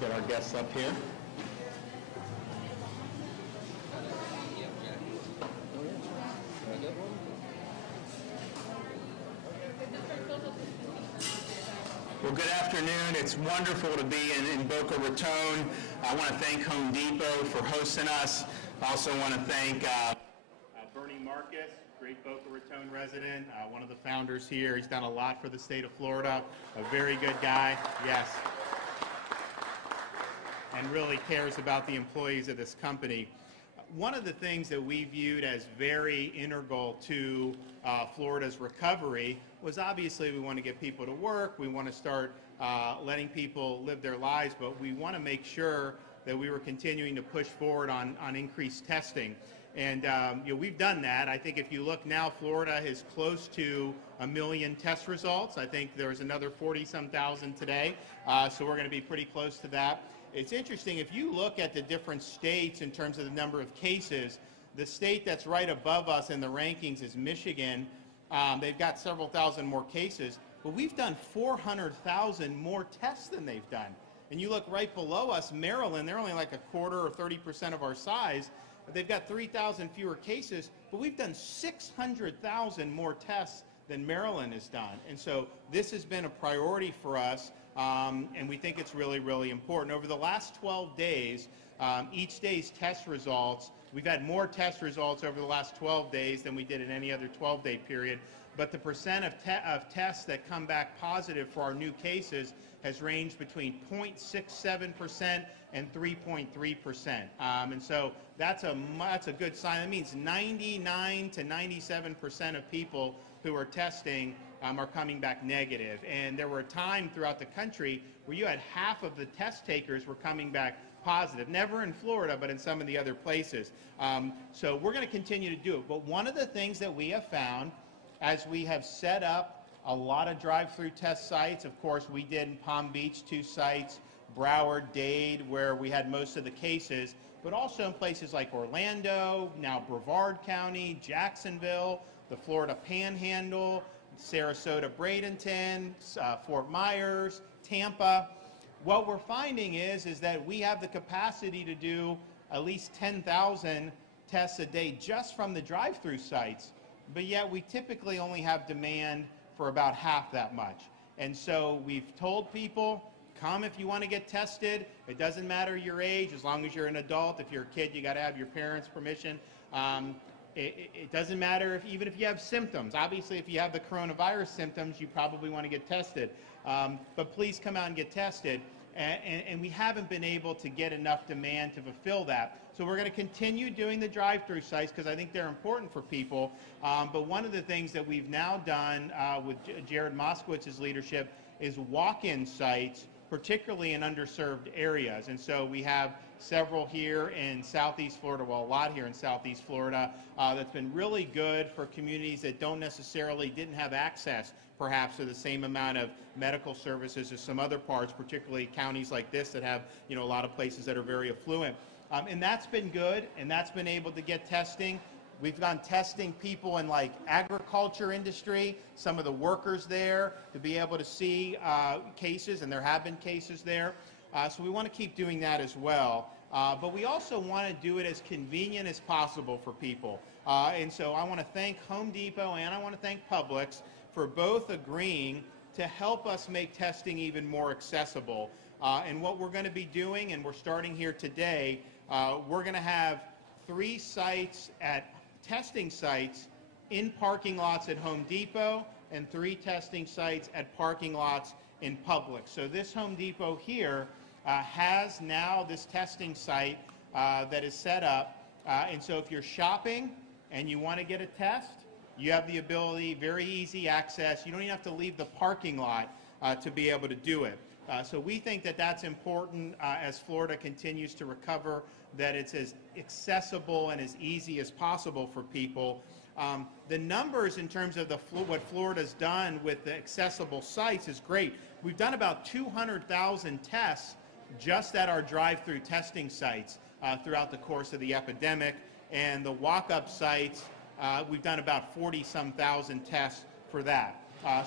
get our guests up here. Well, good afternoon. It's wonderful to be in Boca Raton. I want to thank Home Depot for hosting us. I also want to thank Bernie Marcus, great Boca Raton resident, one of the founders here. He's done a lot for the state of Florida, a very good guy, yes, and really cares about the employees of this company. One of the things that we viewed as very integral to Florida's recovery was obviously we want to get people to work, we want to start letting people live their lives, but we want to make sure that we were continuing to push forward on increased testing. And we've done that. I think if you look now, Florida is close to 1 million test results. I think there's another 40-some thousand today, so we're going to be pretty close to that. It's interesting, if you look at the different states in terms of the number of cases, the state that's right above us in the rankings is Michigan. They've got several thousand more cases, but we've done 400,000 more tests than they've done. And you look right below us, Maryland, they're only like a quarter or 30% of our size. They've got 3,000 fewer cases, but we've done 600,000 more tests than Maryland has done. And so this has been a priority for us, and we think it's really, really important. Over the last 12 days, each day's test results, we've had more test results over the last 12 days than we did in any other 12-day period, but the percent of tests that come back positive for our new cases has ranged between 0.67% and 3.3%. And so that's a good sign. That means 99 to 97% of people who are testing are coming back negative. And there were a time throughout the country where you had half of the test takers were coming back positive. Never in Florida, but in some of the other places. So we're going to continue to do it. But one of the things that we have found as we have set up a lot of drive-through test sites, of course we did in Palm Beach 2 sites, Broward, Dade, where we had most of the cases, but also in places like Orlando, now Brevard County, Jacksonville, the Florida Panhandle, Sarasota, Bradenton, Fort Myers, Tampa. What we're finding is that we have the capacity to do at least 10,000 tests a day just from the drive-through sites, but yet we typically only have demand for about half that much. And so we've told people, come if you want to get tested. It doesn't matter your age, as long as you're an adult. If you're a kid, you got to have your parents' permission. It doesn't matter even if you have symptoms. Obviously, if you have the coronavirus symptoms, you probably want to get tested. But please come out and get tested. And we haven't been able to get enough demand to fulfill that. So we're going to continue doing the drive-through sites because I think they're important for people. But one of the things that we've now done with Jared Moskowitz's leadership is walk-in sites, particularly in underserved areas. And so we have several here in Southeast Florida, well, a lot here in Southeast Florida, that's been really good for communities that didn't have access perhaps to the same amount of medical services as some other parts, particularly counties like this that have, a lot of places that are very affluent. And that's been good, and that's been able to get testing. We've gone testing people in like agriculture industry, some of the workers there, to be able to see cases, and there have been cases there. So we want to keep doing that as well. But we also want to do it as convenient as possible for people. And so I want to thank Home Depot and I want to thank Publix for both agreeing to help us make testing even more accessible. And what we're going to be doing, and we're starting here today, we're going to have 3 testing sites in parking lots at Home Depot and 3 testing sites at parking lots in Publix. So this Home Depot here has now this testing site that is set up. And so if you're shopping and you want to get a test, you have the ability, very easy access. You don't even have to leave the parking lot to be able to do it. So we think that that's important as Florida continues to recover, that it's as accessible and as easy as possible for people. The numbers in terms of what Florida's done with the accessible sites is great. We've done about 200,000 tests just at our drive-through testing sites throughout the course of the epidemic, and the walk-up sites, we've done about 40-some thousand tests for that.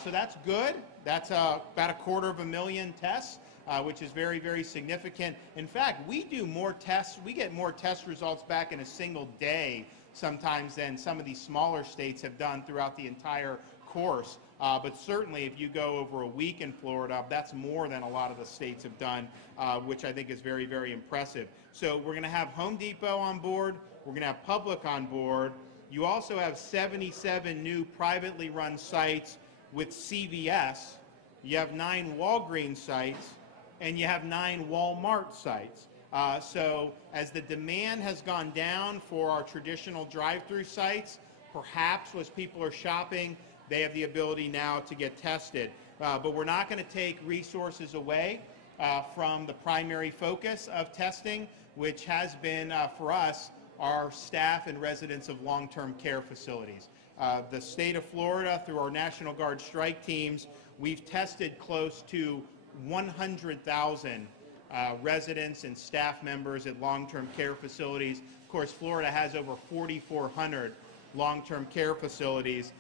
So that's good. That's about 250,000 tests, which is very, very significant. In fact, we do more tests, we get more test results back in a single day sometimes than some of these smaller states have done throughout the entire course. But certainly if you go over a week in Florida, that's more than a lot of the states have done, which I think is very, very impressive. So we're going to have Home Depot on board. We're going to have Public on board. You also have 77 new privately run sites with CVS. You have 9 Walgreens sites, and you have 9 Walmart sites. So as the demand has gone down for our traditional drive-through sites, perhaps as people are shopping, they have the ability now to get tested. But we're not going to take resources away from the primary focus of testing, which has been, for us, our staff and residents of long-term care facilities. The state of Florida, through our National Guard strike teams, we've tested close to 100,000 residents and staff members at long-term care facilities. Of course, Florida has over 4,400 long-term care facilities.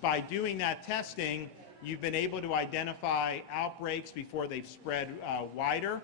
By doing that testing, you've been able to identify outbreaks before they've spread wider.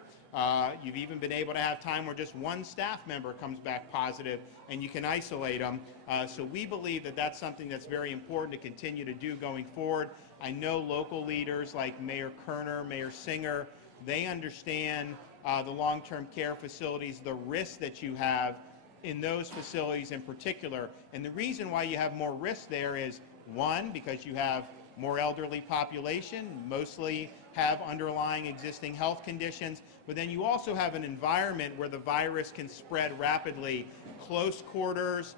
You've even been able to have time where just one staff member comes back positive and you can isolate them. So we believe that that's something that's very important to continue to do going forward. I know local leaders like Mayor Kerner, Mayor Singer, they understand the long-term care facilities, the risk that you have in those facilities in particular. And the reason why you have more risk there is, one, because you have more elderly population, mostly have underlying existing health conditions, but then you also have an environment where the virus can spread rapidly, close quarters,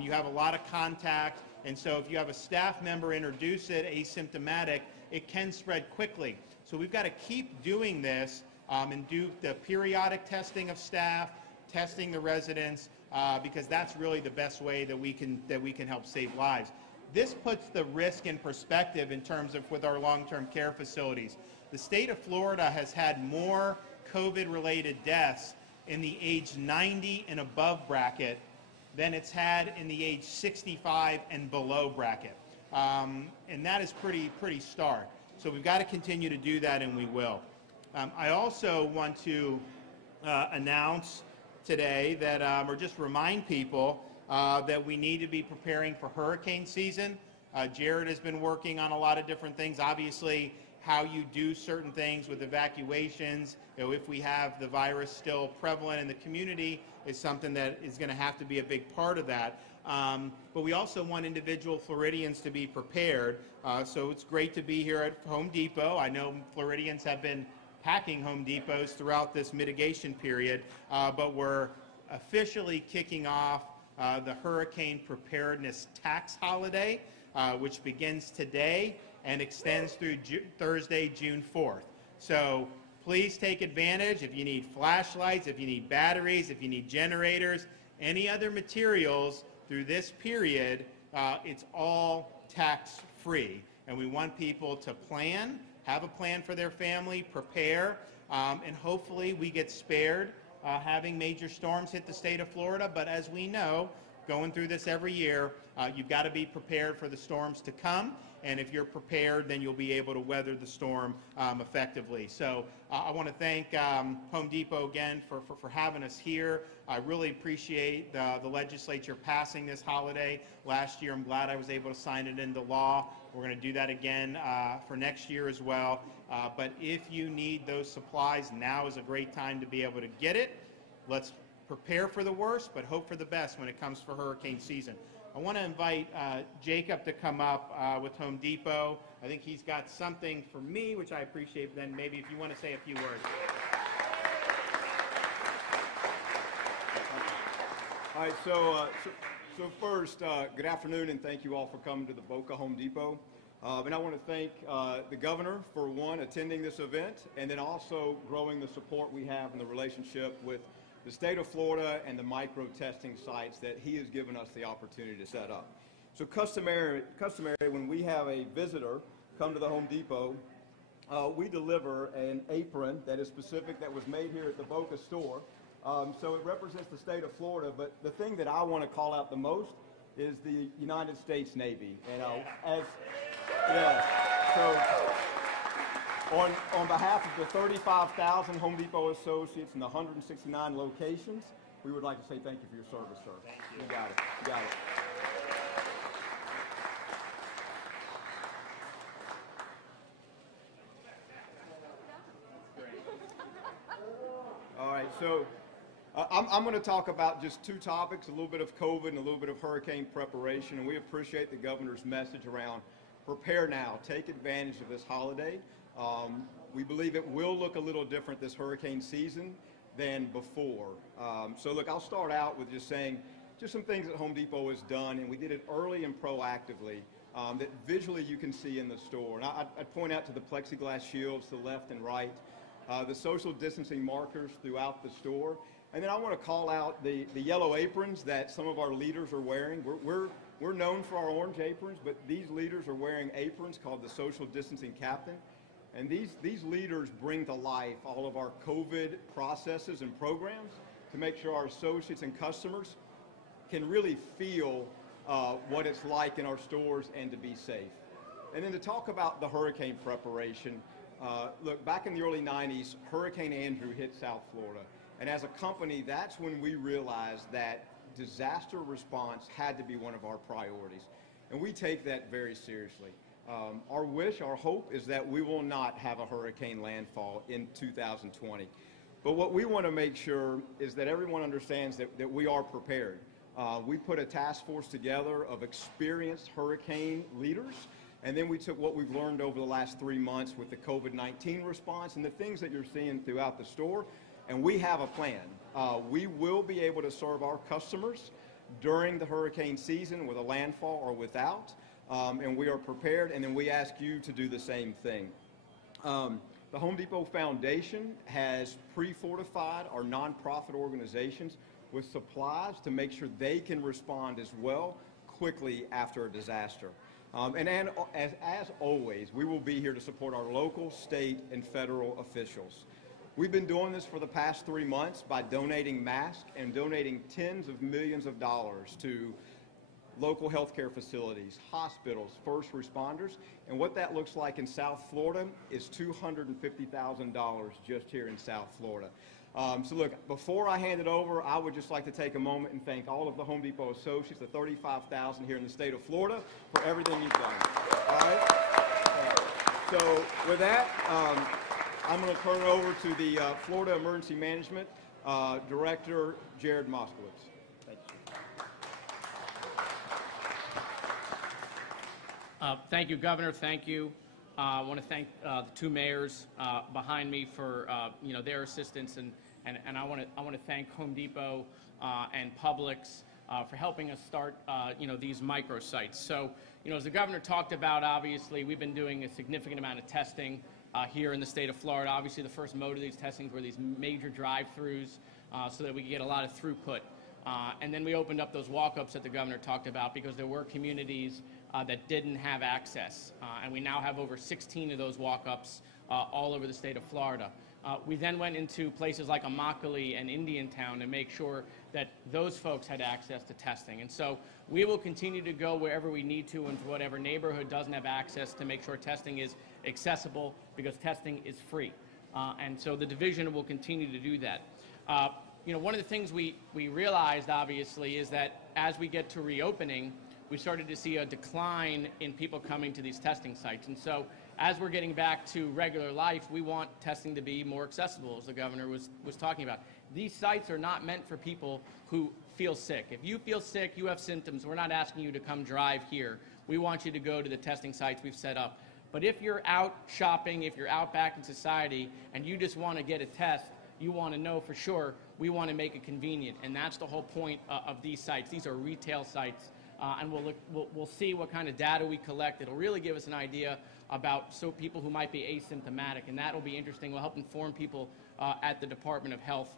you have a lot of contact, and so if you have a staff member introduce it asymptomatic, it can spread quickly. So we've got to keep doing this and do the periodic testing of staff, testing the residents, because that's really the best way that we can help save lives. This puts the risk in perspective in terms of with our long-term care facilities. The state of Florida has had more COVID-related deaths in the age 90 and above bracket than it's had in the age 65 and below bracket. And that is pretty stark. So we've got to continue to do that, and we will. I also want to announce today that, or just remind people that we need to be preparing for hurricane season. Jared has been working on a lot of different things. Obviously, how you do certain things with evacuations, if we have the virus still prevalent in the community, is something that is going to have to be a big part of that. But we also want individual Floridians to be prepared. So it's great to be here at Home Depot. I know Floridians have been packing Home Depots throughout this mitigation period, but we're officially kicking off the Hurricane Preparedness Tax Holiday, which begins today and extends through Thursday, June 4th. So please take advantage. If you need flashlights, if you need batteries, if you need generators, any other materials through this period, it's all tax-free. And we want people to plan, have a plan for their family, prepare, and hopefully we get spared having major storms hit the state of Florida. But as we know, going through this every year, you've got to be prepared for the storms to come. And if you're prepared, then you'll be able to weather the storm effectively. So I want to thank Home Depot again for having us here. I really appreciate the legislature passing this holiday last year. I'm glad I was able to sign it into law. We're going to do that again for next year as well. But if you need those supplies, now is a great time to be able to get it. Let's prepare for the worst, but hope for the best when it comes for hurricane season. I want to invite Jacob to come up with Home Depot. I think he's got something for me, which I appreciate. Then maybe if you want to say a few words. All right, so first, good afternoon, and thank you all for coming to the Boca Home Depot. And I want to thank the governor for, one, attending this event, and then also growing the support we have in the relationship with the state of Florida and the micro testing sites that he has given us the opportunity to set up. So customary when we have a visitor come to the Home Depot, we deliver an apron that is specific, that was made here at the Boca store. So it represents the state of Florida, but the thing that I want to call out the most is the United States Navy. And so On behalf of the 35,000 Home Depot associates in the 169 locations, we would like to say thank you for your service, sir. Thank you. You got it. You got it. All right, so I'm going to talk about just two topics, a little bit of COVID and a little bit of hurricane preparation, and we appreciate the governor's message around prepare now, take advantage of this holiday. We believe it will look a little different this hurricane season than before. So look, I'll start out with just saying just some things that Home Depot has done, and we did it early and proactively, that visually you can see in the store. And I'd point out to the plexiglass shields to the left and right, the social distancing markers throughout the store. And then I want to call out the yellow aprons that some of our leaders are wearing. We're known for our orange aprons, but these leaders are wearing aprons called the social distancing captain. And these leaders bring to life all of our COVID processes and programs to make sure our associates and customers can really feel what it's like in our stores and to be safe. And then to talk about the hurricane preparation, look, back in the early 90s, Hurricane Andrew hit South Florida. And as a company, that's when we realized that disaster response had to be one of our priorities. And we take that very seriously. Our wish, our hope is that we will not have a hurricane landfall in 2020. But what we want to make sure is that everyone understands that we are prepared. We put a task force together of experienced hurricane leaders, and then we took what we've learned over the last 3 months with the COVID-19 response and the things that you're seeing throughout the store, and we have a plan. We will be able to serve our customers during the hurricane season with a landfall or without. And we are prepared, and then we ask you to do the same thing. The Home Depot Foundation has pre-fortified our nonprofit organizations with supplies to make sure they can respond as well quickly after a disaster. And as always, we will be here to support our local, state, and federal officials. We've been doing this for the past 3 months by donating masks and donating tens of millions of dollars to local healthcare facilities, hospitals, first responders, and what that looks like in South Florida is $250,000 just here in South Florida. So look, before I hand it over, I would just like to take a moment and thank all of the Home Depot associates, the 35,000 here in the state of Florida, for everything you've done. All right? So with that, I'm going to turn it over to the Florida Emergency Management Director, Jared Moskowitz. Thank you, Governor. Thank you. I want to thank the two mayors behind me for their assistance, and I want to thank Home Depot and Publix for helping us start these microsites. So as the governor talked about, obviously we've been doing a significant amount of testing here in the state of Florida. Obviously the first mode of these testings were these major drive-throughs so that we could get a lot of throughput. And then we opened up those walk-ups that the governor talked about because there were communities that didn't have access. And we now have over 16 of those walk-ups all over the state of Florida. We then went into places like Immokalee and Indiantown to make sure that those folks had access to testing. And so we will continue to go wherever we need to into whatever neighborhood doesn't have access to make sure testing is accessible, because testing is free. And so the division will continue to do that. One of the things we realized, obviously, is that as we get to reopening, we started to see a decline in people coming to these testing sites. And so as we're getting back to regular life, we want testing to be more accessible, as the governor was talking about. These sites are not meant for people who feel sick. If you feel sick, you have symptoms, we're not asking you to come drive here. We want you to go to the testing sites we've set up. But if you're out shopping, if you're out back in society, and you just want to get a test, you want to know for sure, we want to make it convenient. And that's the whole point of these sites. These are retail sites. And we'll see what kind of data we collect. It'll really give us an idea about people who might be asymptomatic, and that will be interesting. We'll help inform people at the Department of Health.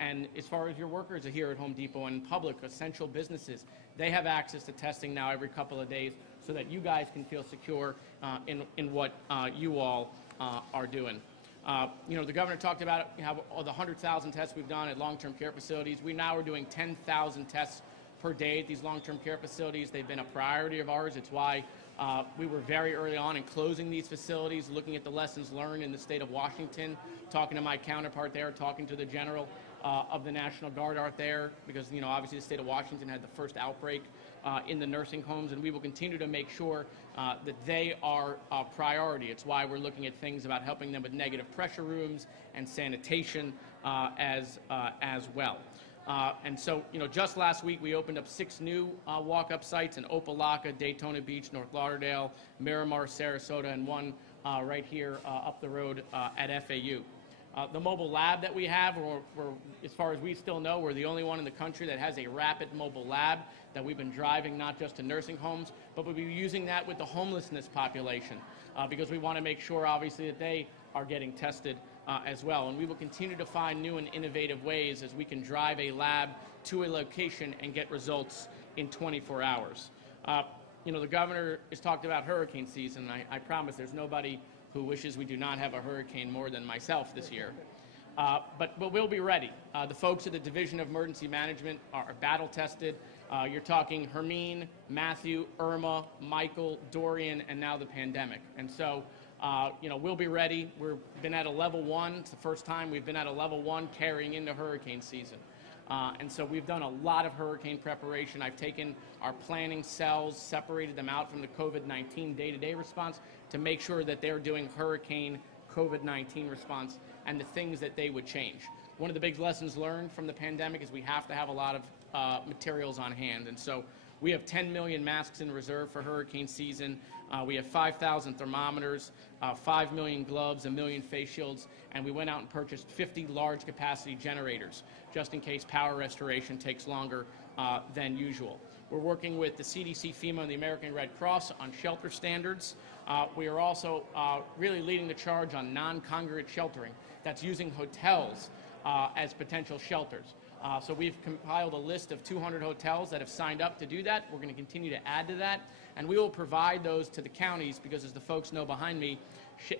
And as far as your workers are here at Home Depot and public, essential businesses, they have access to testing now every couple of days so that you guys can feel secure in what you all are doing. The governor talked about how the 100,000 tests we've done at long-term care facilities. We now are doing 10,000 tests per day at these long-term care facilities. They've been a priority of ours. It's why We were very early on in closing these facilities, looking at the lessons learned in the state of Washington, talking to my counterpart there, talking to the general of the National Guard out there, because obviously the state of Washington had the first outbreak in the nursing homes, and we will continue to make sure that they are a priority. It's why we're looking at things about helping them with negative pressure rooms and sanitation as well. And so, just last week we opened up 6 new walk-up sites in Opelika, Daytona Beach, North Lauderdale, Miramar, Sarasota, and one right here up the road at FAU. The mobile lab that we have, as far as we still know, we're the only one in the country that has a rapid mobile lab that we've been driving not just to nursing homes, but we'll be using that with the homelessness population because we want to make sure, obviously, that they are getting tested as well. And we will continue to find new and innovative ways as we can drive a lab to a location and get results in 24 hours. The governor has talked about hurricane season. I promise there's nobody who wishes we do not have a hurricane more than myself this year. But we'll be ready. The folks at the Division of Emergency Management are battle tested. You're talking Hermine, Matthew, Irma, Michael, Dorian, and now the pandemic. And so, we'll be ready. We've been at a level 1. It's the first time we've been at a level 1 carrying into hurricane season. And so we've done a lot of hurricane preparation. I've taken our planning cells, separated them out from the COVID-19 day-to-day response to make sure that they're doing hurricane COVID-19 response and the things that they would change. One of the big lessons learned from the pandemic is we have to have a lot of materials on hand. And so we have 10 million masks in reserve for hurricane season. We have 5,000 thermometers, 5 million gloves, 1 million face shields, and we went out and purchased 50 large capacity generators, just in case power restoration takes longer than usual. We're working with the CDC, FEMA, and the American Red Cross on shelter standards. We are also really leading the charge on non-congregate sheltering. That's using hotels as potential shelters. So we've compiled a list of 200 hotels that have signed up to do that. We're going to continue to add to that, and we will provide those to the counties because, as the folks know behind me,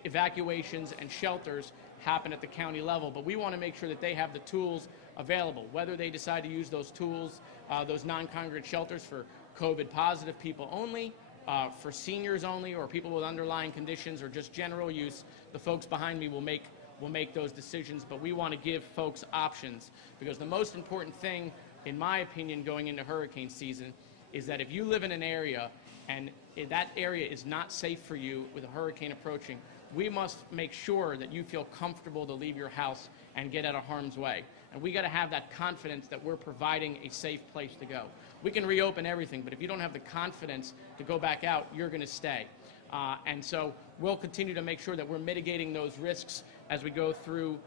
evacuations and shelters happen at the county level, but we want to make sure that they have the tools available, whether they decide to use those tools, those non-congregate shelters for COVID-positive people only, for seniors only, or people with underlying conditions, or just general use. The folks behind me will make those decisions, but we want to give folks options because the most important thing, in my opinion, going into hurricane season is that if you live in an area and that area is not safe for you with a hurricane approaching, we must make sure that you feel comfortable to leave your house and get out of harm's way. And we got to have that confidence that we're providing a safe place to go. We can reopen everything, but if you don't have the confidence to go back out, you're going to stay. And so we'll continue to make sure that we're mitigating those risks as we go through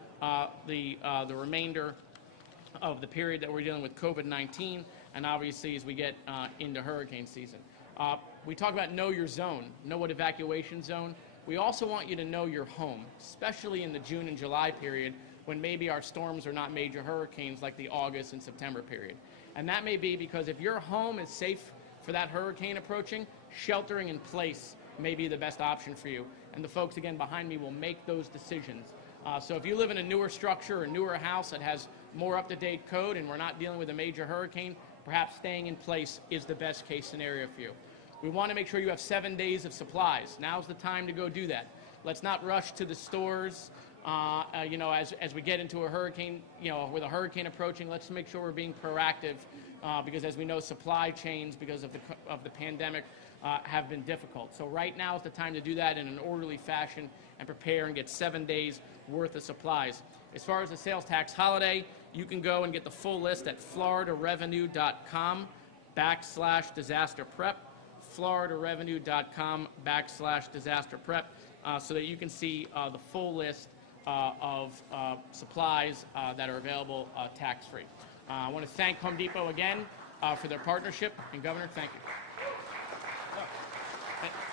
the remainder of the period that we're dealing with COVID-19, and obviously as we get into hurricane season. We talk about know your zone, know what evacuation zone. We also want you to know your home, especially in the June and July period when maybe our storms are not major hurricanes like the August and September period. And that may be because if your home is safe for that hurricane approaching, sheltering in place may be the best option for you. And the folks, again, behind me will make those decisions. So if you live in a newer structure or newer house that has more up-to-date code and we're not dealing with a major hurricane, perhaps staying in place is the best case scenario for you. We want to make sure you have 7 days of supplies. Now's the time to go do that. Let's not rush to the stores, as we get into a hurricane, with a hurricane approaching. Let's make sure we're being proactive because, as we know, supply chains, because of the pandemic, have been difficult. So right now is the time to do that in an orderly fashion and prepare and get 7 days worth of supplies. As far as the sales tax holiday, you can go and get the full list at floridarevenue.com/disaster prep, floridarevenue.com/disaster prep, so that you can see the full list of supplies that are available tax-free. I want to thank Home Depot again for their partnership, and Governor, thank you.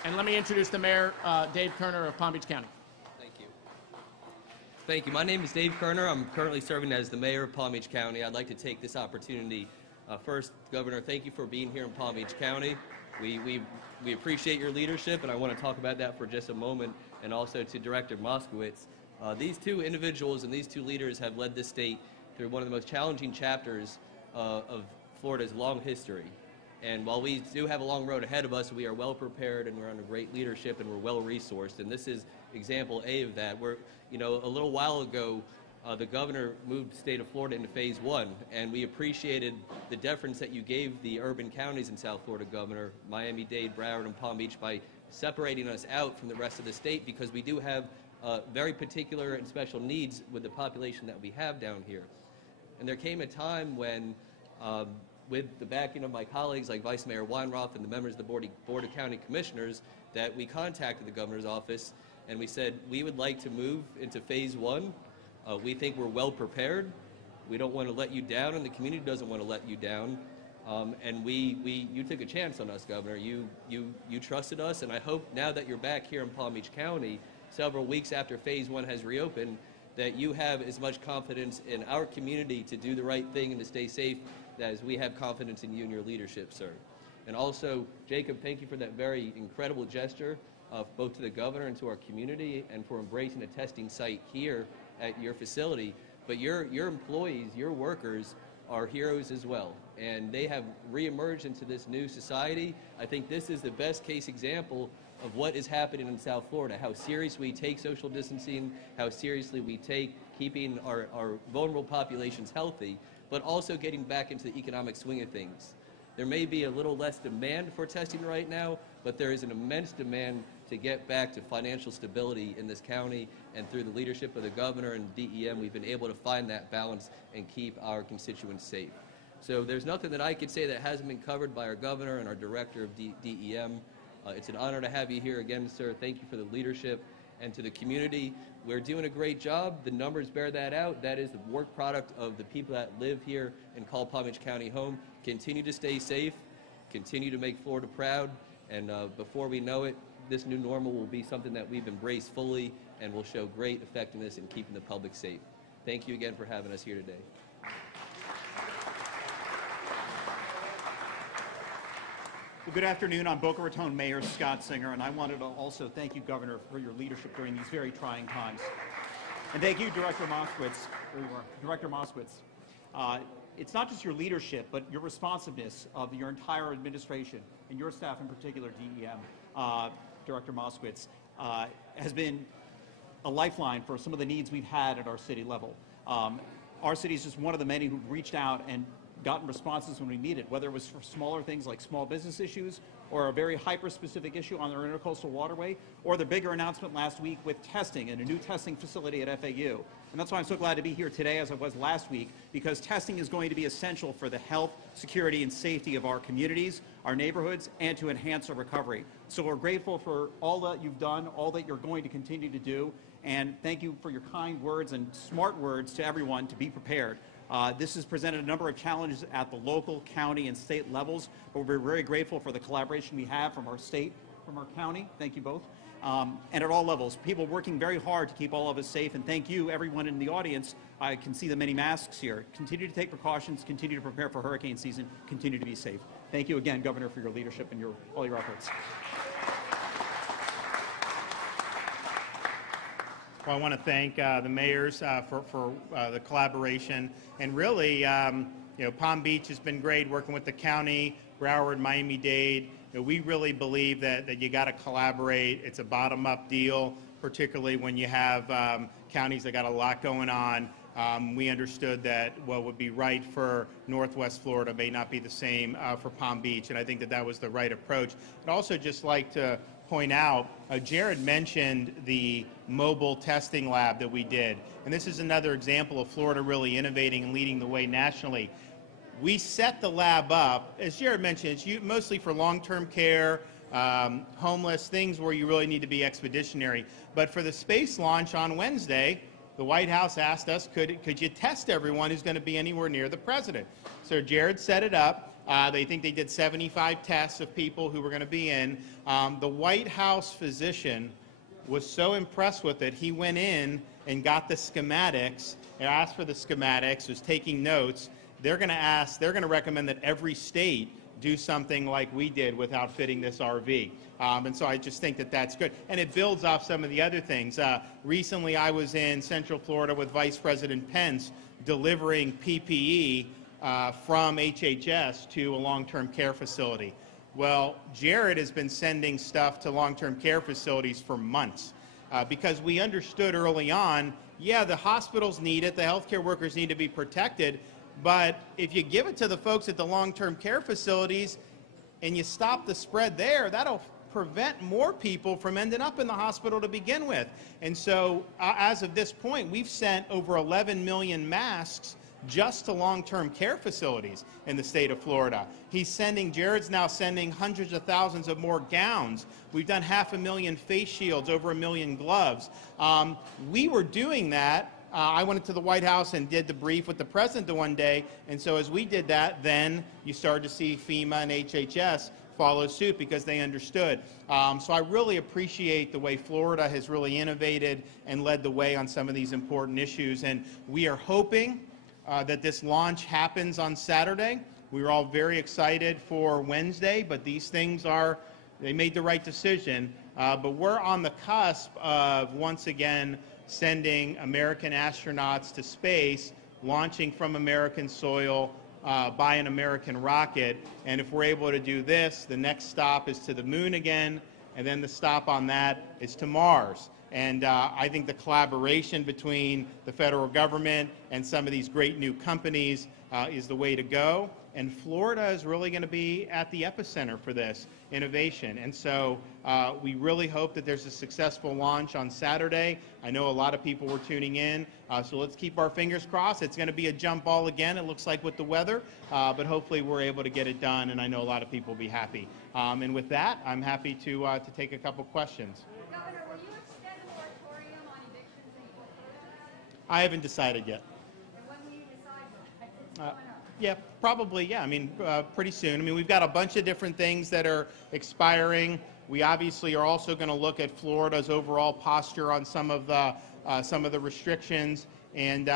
And let me introduce the Mayor, Dave Kerner of Palm Beach County. Thank you. Thank you. My name is Dave Kerner. I'm currently serving as the Mayor of Palm Beach County. I'd like to take this opportunity. First, Governor, thank you for being here in Palm Beach County. We appreciate your leadership, and I want to talk about that for just a moment, and also to Director Moskowitz. These two individuals and these two leaders have led this state through one of the most challenging chapters of Florida's long history. And while we do have a long road ahead of us, we are well prepared and we're under great leadership and we're well resourced. And this is example A of that. We're, you know, a little while ago, the governor moved the state of Florida into phase 1, and we appreciated the deference that you gave the urban counties in South Florida, Governor, Miami-Dade, Broward, and Palm Beach, by separating us out from the rest of the state, because we do have very particular and special needs with the population that we have down here. And there came a time when, with the backing of my colleagues like Vice Mayor Weinroth and the members of the Board of County Commissioners, that we contacted the governor's office and we said, we would like to move into phase 1. We think we're well prepared. We don't want to let you down, and the community doesn't want to let you down. And you took a chance on us, Governor. You trusted us, and I hope now that you're back here in Palm Beach County, several weeks after phase 1 has reopened, that you have as much confidence in our community to do the right thing and to stay safe as we have confidence in you and your leadership, sir. And also, Jacob, thank you for that very incredible gesture, both to the governor and to our community, and for embracing a testing site here at your facility. But your employees, your workers, are heroes as well, and they have reemerged into this new society. I think this is the best case example of what is happening in South Florida, how serious we take social distancing, how seriously we take keeping our vulnerable populations healthy, but also getting back into the economic swing of things. There may be a little less demand for testing right now, but there is an immense demand to get back to financial stability in this county, and through the leadership of the governor and DEM, we've been able to find that balance and keep our constituents safe. So there's nothing that I could say that hasn't been covered by our governor and our director of DEM. It's an honor to have you here again, sir. Thank you for the leadership. And to the community, we're doing a great job. The numbers bear that out. That is the work product of the people that live here and call Palm Beach County home. Continue to stay safe, continue to make Florida proud, and before we know it, this new normal will be something that we've embraced fully and will show great effectiveness in keeping the public safe. Thank you again for having us here today. Well, good afternoon. I'm Boca Raton Mayor Scott Singer, and I wanted to also thank you, Governor, for your leadership during these very trying times. And thank you, Director Moskowitz. Director Moskowitz. It's not just your leadership, but your responsiveness of your entire administration, and your staff in particular, DEM, Director Moskowitz, has been a lifeline for some of the needs we've had at our city level. Our city is just one of the many who've reached out and gotten responses when we needed, whether it was for smaller things like small business issues, or a very hyper-specific issue on our intercoastal waterway, or the bigger announcement last week with testing and a new testing facility at FAU. And that's why I'm so glad to be here today, as I was last week, because testing is going to be essential for the health, security, and safety of our communities, our neighborhoods, and to enhance our recovery. So we're grateful for all that you've done, all that you're going to continue to do, and thank you for your kind words and smart words to everyone to be prepared. This has presented a number of challenges at the local, county, and state levels, but we're very grateful for the collaboration we have from our state, from our county. Thank you both. And at all levels, people working very hard to keep all of us safe. And thank you, everyone in the audience. I can see the many masks here. Continue to take precautions, continue to prepare for hurricane season, continue to be safe. Thank you again, Governor, for your leadership and all your efforts. Well, I want to thank the mayors for the collaboration, and really, you know, Palm Beach has been great working with the county, Broward, Miami-Dade. You know, we really believe that you got to collaborate. It's a bottom-up deal, particularly when you have counties that got a lot going on. We understood that what would be right for Northwest Florida may not be the same for Palm Beach, and I think that was the right approach. I'd also just like to point out, Jared mentioned the mobile testing lab that we did, and this is another example of Florida really innovating and leading the way nationally. We set the lab up, as Jared mentioned, it's mostly for long-term care, homeless, things where you really need to be expeditionary. But for the space launch on Wednesday, the White House asked us, could you test everyone who's going to be anywhere near the president? So Jared set it up. They think they did 75 tests of people who were going to be in. The White House physician was so impressed with it, he went in and got the schematics, and asked for the schematics, was taking notes. They're going to recommend that every state do something like we did with outfitting this RV. And so I just think that that's good. And it builds off some of the other things. Recently I was in Central Florida with Vice President Pence delivering PPE from HHS to a long-term care facility. Well, Jared has been sending stuff to long-term care facilities for months because we understood early on, yeah, the hospitals need it, the healthcare workers need to be protected, but if you give it to the folks at the long-term care facilities and you stop the spread there, that'll prevent more people from ending up in the hospital to begin with. And so as of this point, we've sent over 11 million masks just to long-term care facilities in the state of Florida. Jared's now sending hundreds of thousands of more gowns. We've done 500,000 face shields, over 1 million gloves. We were doing that. I went into the White House and did the brief with the president the one day, and so as we did that, then you started to see FEMA and HHS follow suit because they understood. So I really appreciate the way Florida has really innovated and led the way on some of these important issues, and we are hoping that this launch happens on Saturday. We were all very excited for Wednesday, but these things they made the right decision. But we're on the cusp of, once again, sending American astronauts to space, launching from American soil by an American rocket. And if we're able to do this, the next stop is to the moon again, and then the stop on that is to Mars. And I think the collaboration between the federal government and some of these great new companies is the way to go. And Florida is really going to be at the epicenter for this innovation. And so we really hope that there's a successful launch on Saturday. I know a lot of people were tuning in, so let's keep our fingers crossed. It's going to be a jump ball again, it looks like, with the weather, but hopefully we're able to get it done, and I know a lot of people will be happy. And with that, I'm happy to take a couple questions. Governor, will you extend the moratorium on evictions and foreclosures? I haven't decided yet. And when will you decide that? It's coming up. Yeah, probably, yeah. I mean, pretty soon. I mean, we've got a bunch of different things that are expiring. We obviously are also going to look at Florida's overall posture on some of the restrictions, and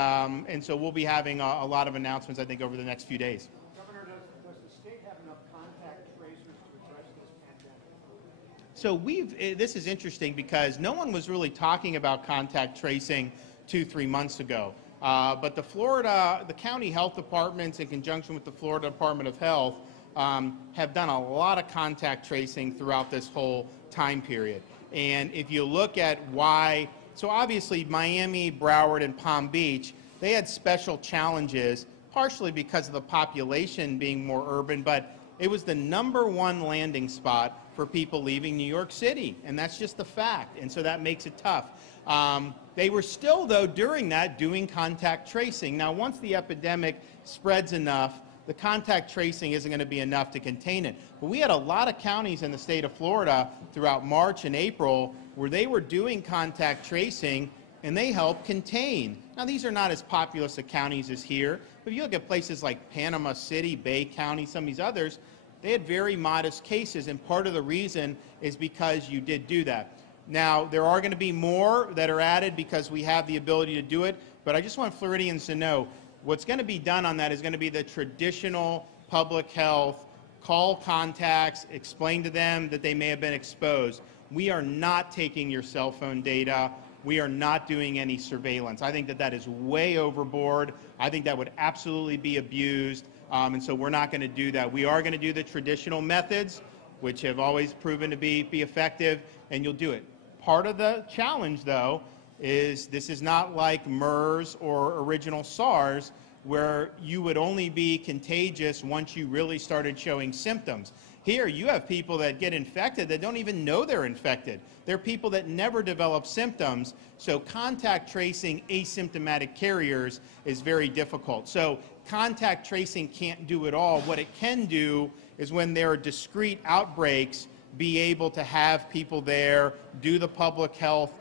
so we'll be having a lot of announcements, I think, over the next few days. Governor, does the state have enough contact tracers to address this pandemic? So this is interesting because no one was really talking about contact tracing 2-3 months ago. But the county health departments, in conjunction with the Florida Department of Health, have done a lot of contact tracing throughout this whole time period. And if you look at why, so obviously Miami, Broward, and Palm Beach, they had special challenges, partially because of the population being more urban, but it was the #1 landing spot for people leaving New York City, and that's just the fact, and so that makes it tough. They were still, though, during that, doing contact tracing. Now, once the epidemic spreads enough, the contact tracing isn't going to be enough to contain it. But we had a lot of counties in the state of Florida throughout March and April where they were doing contact tracing, and they helped contain. Now, these are not as populous counties as here, but if you look at places like Panama City, Bay County, some of these others, they had very modest cases, and part of the reason is because you did do that. Now, there are going to be more that are added because we have the ability to do it, but I just want Floridians to know what's going to be done on that is going to be the traditional public health, call contacts, explain to them that they may have been exposed. We are not taking your cell phone data. We are not doing any surveillance. I think that is way overboard. I think that would absolutely be abused, and so we're not going to do that. We are going to do the traditional methods, which have always proven to be effective, and you'll do it. Part of the challenge, though, is this is not like MERS or original SARS, where you would only be contagious once you really started showing symptoms. Here, you have people that get infected that don't even know they're infected. They're people that never develop symptoms, so contact tracing asymptomatic carriers is very difficult. So contact tracing can't do it all. What it can do is when there are discrete outbreaks, be able to have people there, do the public health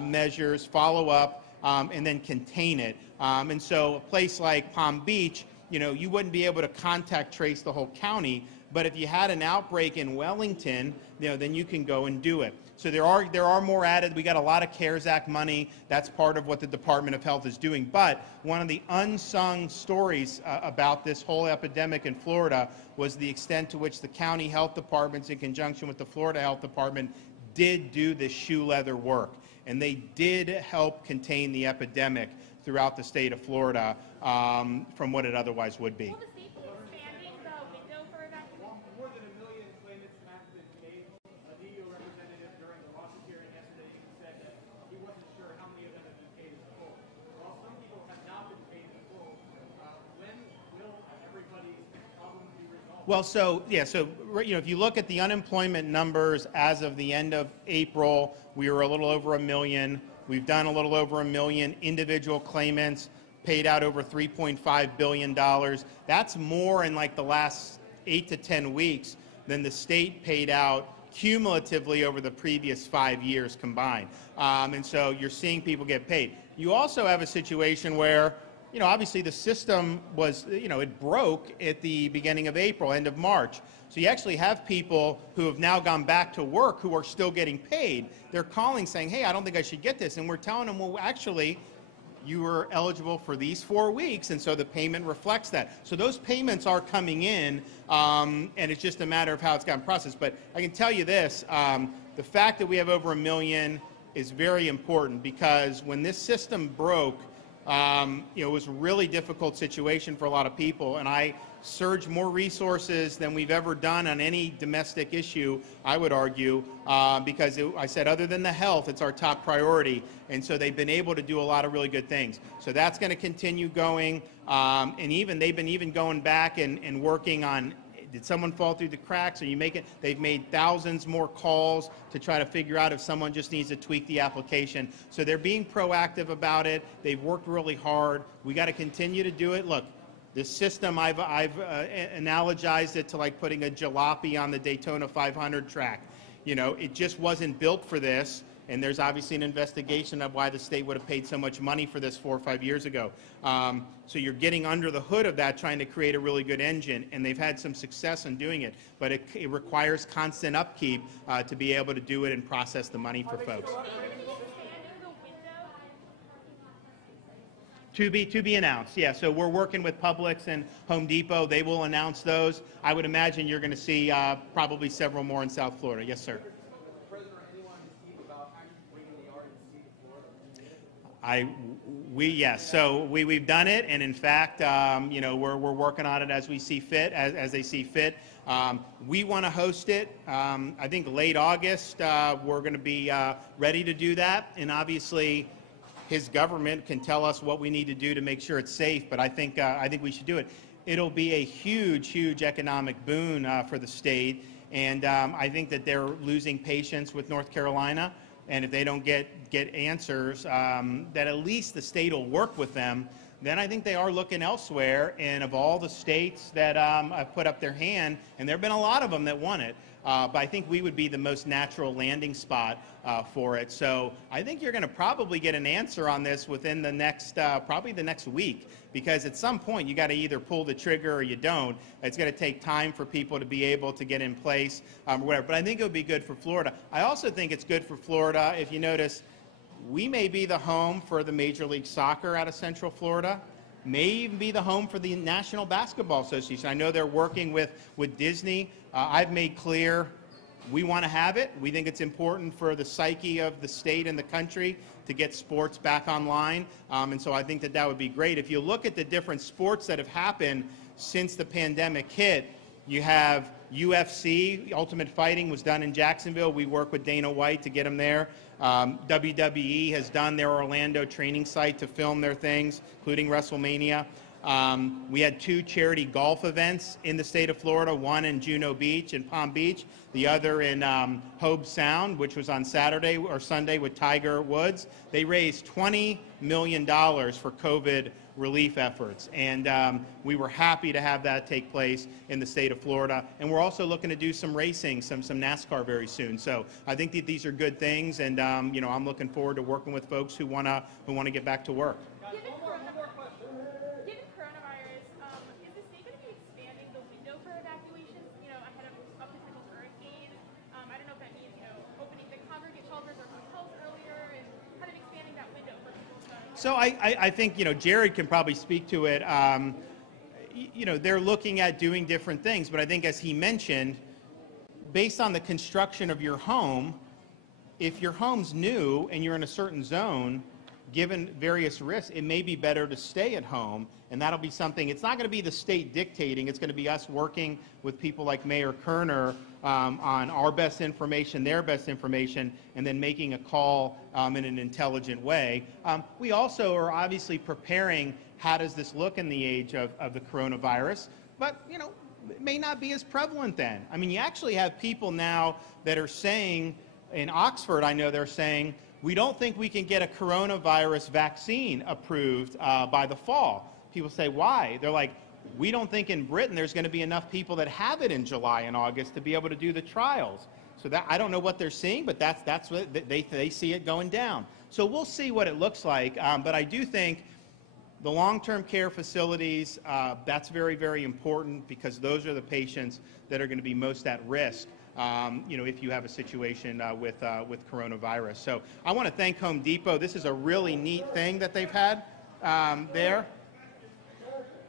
measures, follow up, and then contain it. And so a place like Palm Beach, you wouldn't be able to contact trace the whole county, but if you had an outbreak in Wellington, then you can go and do it. So there are more added. We got a lot of CARES Act money. That's part of what the Department of Health is doing. But one of the unsung stories about this whole epidemic in Florida was the extent to which the county health departments, in conjunction with the Florida Health Department, did do this shoe leather work. and they did help contain the epidemic throughout the state of Florida from what it otherwise would be. Will the state be expanding the window for evacuation? More than 1 million claimants have been paid. A DEO representative during the lawsuit hearing yesterday even said that he wasn't sure how many of them have been paid in full. While some people have not been paid in full, when will everybody's problem be resolved? Well, if you look at the unemployment numbers as of the end of April, we were a little over 1 million. We've done a little over 1 million individual claimants, paid out over $3.5 billion. That's more in like the last 8 to 10 weeks than the state paid out cumulatively over the previous 5 years combined. And so you're seeing people get paid. You also have a situation where, obviously the system was, it broke at the beginning of April, end of March. So you actually have people who have now gone back to work who are still getting paid. They're calling saying, hey, I don't think I should get this. And we're telling them, well, actually, you were eligible for these 4 weeks, and so the payment reflects that. So those payments are coming in, and it's just a matter of how it's gotten processed. But I can tell you this, the fact that we have over 1 million is very important, because when this system broke, it was a really difficult situation for a lot of people, and I surged more resources than we've ever done on any domestic issue, I would argue, because I said other than the health, it's our top priority, and so they've been able to do a lot of really good things. So that's going to continue going, and they've been going back and working on, did someone fall through the cracks? Are you making? They've made thousands more calls to try to figure out if someone just needs to tweak the application. So they're being proactive about it. They've worked really hard. We got to continue to do it. Look, this system, I've analogized it to like putting a jalopy on the Daytona 500 track. It just wasn't built for this. And there's obviously an investigation of why the state would have paid so much money for this 4 or 5 years ago. So you're getting under the hood of that, trying to create a really good engine, and they've had some success in doing it. But it requires constant upkeep to be able to do it and process the money for folks. To be announced, yeah. So we're working with Publix and Home Depot. They will announce those. I would imagine you're going to see probably several more in South Florida. Yes, sir. Yes. So we've done it, and in fact, we're working on it as we see fit, as they see fit. We want to host it. I think late August. We're going to be ready to do that, and obviously, his government can tell us what we need to do to make sure it's safe. But I think we should do it. It'll be a huge economic boon for the state, and I think that they're losing patience with North Carolina. And if they don't get answers, that at least the state will work with them, then I think they are looking elsewhere. And of all the states that have put up their hand, and there have been a lot of them that want it, but I think we would be the most natural landing spot for it. So I think you're going to probably get an answer on this within the next, probably the next week, because at some point you got to either pull the trigger or you don't. It's going to take time for people to be able to get in place or whatever. But I think it would be good for Florida. I also think it's good for Florida. If you notice, we may be the home for the Major League Soccer out of Central Florida. May even be the home for the National Basketball Association. I know they're working with Disney. I've made clear we want to have it. We think it's important for the psyche of the state and the country to get sports back online. And so I think that would be great. If you look at the different sports that have happened since the pandemic hit, you have UFC, Ultimate Fighting was done in Jacksonville. We work with Dana White to get them there. WWE has done their Orlando training site to film their things, including WrestleMania. We had 2 charity golf events in the state of Florida, one in Juno Beach in Palm Beach, the other in Hobe Sound, which was on Saturday or Sunday with Tiger Woods. They raised $20 million for COVID relief efforts, and we were happy to have that take place in the state of Florida. And we're also looking to do some racing, some NASCAR very soon. So I think that these are good things, and I'm looking forward to working with folks who want to get back to work. Given coronavirus, is the state going to be expanding the window for evacuations, ahead of a potential hurricane? I don't know if that means, opening the congregate shelters or hotels earlier and kind of expanding that window for people to... So I think, Jared can probably speak to it. They're looking at doing different things, but I think as he mentioned, based on the construction of your home, if your home's new and you're in a certain zone, given various risks, it may be better to stay at home, and that'll be something. It's not going to be the state dictating. It's going to be us working with people like Mayor Kerner on our best information, their best information, and then making a call in an intelligent way. We also are obviously preparing how does this look in the age of the coronavirus, but, you know, it may not be as prevalent then. I mean, you actually have people now that are saying, in Oxford, I know they're saying, we don't think we can get a coronavirus vaccine approved by the fall. People say, why? They're like, we don't think in Britain there's going to be enough people that have it in July and August to be able to do the trials. So that, I don't know what they're seeing, but that's what they see it going down. So we'll see what it looks like. But I do think the long-term care facilities, that's very, very important, because those are the patients that are going to be most at risk. You know, if you have a situation with coronavirus. So I want to thank Home Depot. This is a really neat thing that they've had there.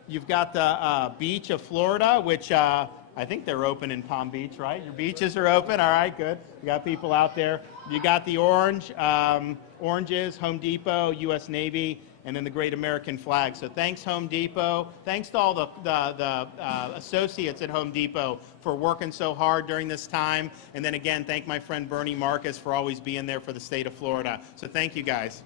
You've got the beach of Florida, which I think they're open in Palm Beach, right? Your beaches are open. All right, good. You got people out there. You got the oranges, Home Depot, U.S. Navy, and then the Great American Flag. So thanks, Home Depot. Thanks to all the associates at Home Depot for working so hard during this time. And then again, thank my friend Bernie Marcus for always being there for the state of Florida. So thank you, guys.